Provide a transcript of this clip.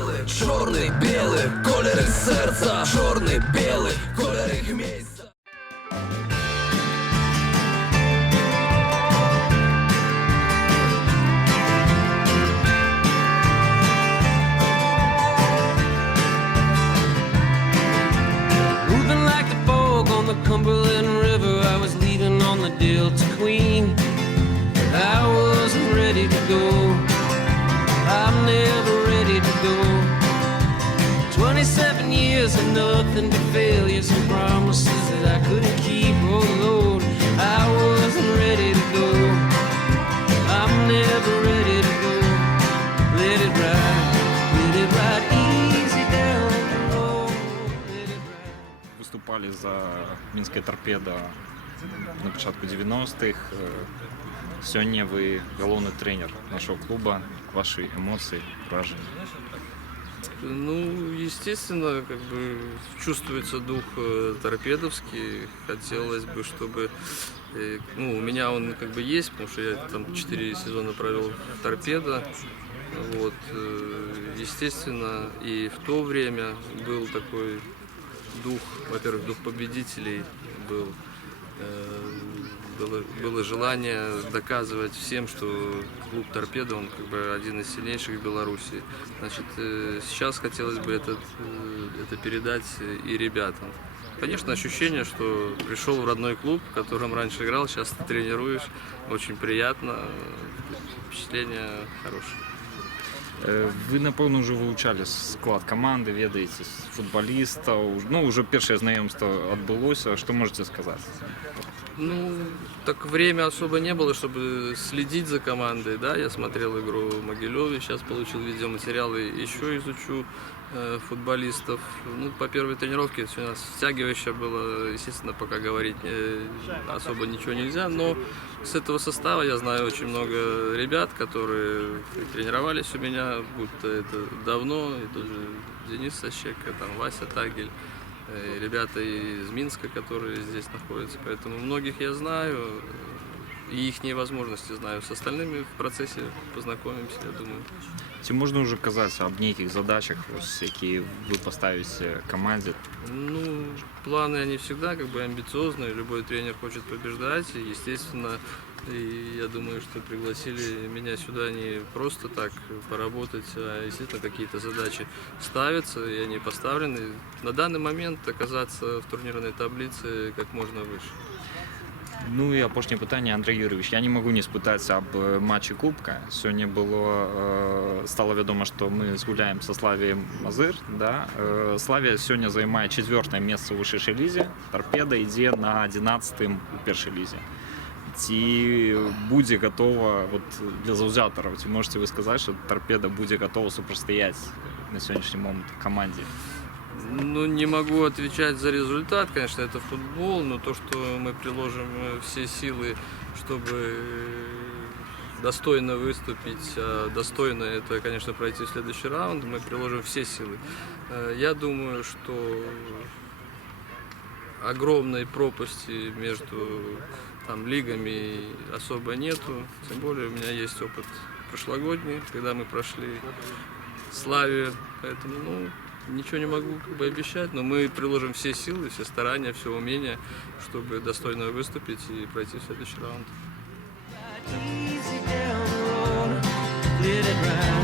білий, чорний, білий, кольори серця, чорний, білий, кольори місця. Moving like the fog on the Cumberland River, I was leaving on the Delta Queen. I wasn't ready to go. I'm never ready to go. 27 years and nothing but failures and promises that I couldn't keep. Oh Lord, I wasn't ready to go. I'm never ready to go. Let it ride easy down the road. Let it ride. Виступали за Мінське Торпедо на початку 90-х. Сьогодні ви головний тренер нашого клубу. Ваші емоції, враження? Ну, естественно, как бы чувствуется дух торпедовский. Хотелось бы, чтобы, ну, у меня он как бы есть, потому что я там 4 сезона провел в торпедо. Вот, естественно, и в то время был такой дух, во-первых, дух победителей был. Было желание доказывать всем, что клуб «Торпедо» он как бы один из сильнейших в Беларуси. Значит, сейчас хотелось бы это передать и ребятам. Конечно, ощущение, что пришел в родной клуб, в котором раньше играл, сейчас ты тренируешь. Очень приятно, впечатление хорошее. Ви, напевно, вже вивчали склад команди, ведаєте футболістів. Ну, вже перше знайомство відбулося. Що можете сказати? Ну, так время особо не было, чтобы следить за командой, да, я смотрел игру в Могилеве, сейчас получил видеоматериалы, еще изучу футболистов. Ну, по первой тренировке все у нас стягивающее было, естественно, пока говорить особо ничего нельзя, но с этого состава я знаю очень много ребят, которые тренировались у меня, будь то это давно, и тот же Денис Сащека, там Вася Тагель. Ребята из Минска, которые здесь находятся, поэтому многих я знаю, и их возможности знаю. С остальными в процессе познакомимся, я думаю. Чи можна вже казати об неких задачах, які ви поставите команде? Ну, планы, они всегда как бы амбициозные, любой тренер хочет побеждать, и, естественно, и я думаю, что пригласили меня сюда не просто так поработать, а действительно какие-то задачи ставятся, и они поставлены. На данный момент оказаться в турнирной таблице как можно выше. Ну і опошнє питання, Андрій Юрійович. Я не можу не спитатися об матчі Кубка. Сьогодні стало відомо, що ми згуляємо зі Славієм Мазир. Да? Славія сьогодні займає 4-те місце у вищій лізі. Торпедо йде на 11-м у першій лізі. Ці буде готова для завзяторів? Чи можете ви сказати, що Торпедо буде готова супростояти на сьогоднішній момент команді? Ну, не могу отвечать за результат, конечно, это футбол, но то, что мы приложим все силы, чтобы достойно выступить, а достойно это, конечно, пройти в следующий раунд, мы приложим все силы. Я думаю, что огромной пропасти между там лигами особо нету, тем более у меня есть опыт прошлогодний, когда мы прошли Славию, поэтому, ну, ничего не могу как бы обещать, но мы приложим все силы, все старания, все умения, чтобы достойно выступить и пройти в следующий раунд. Easy down the road, let it ride.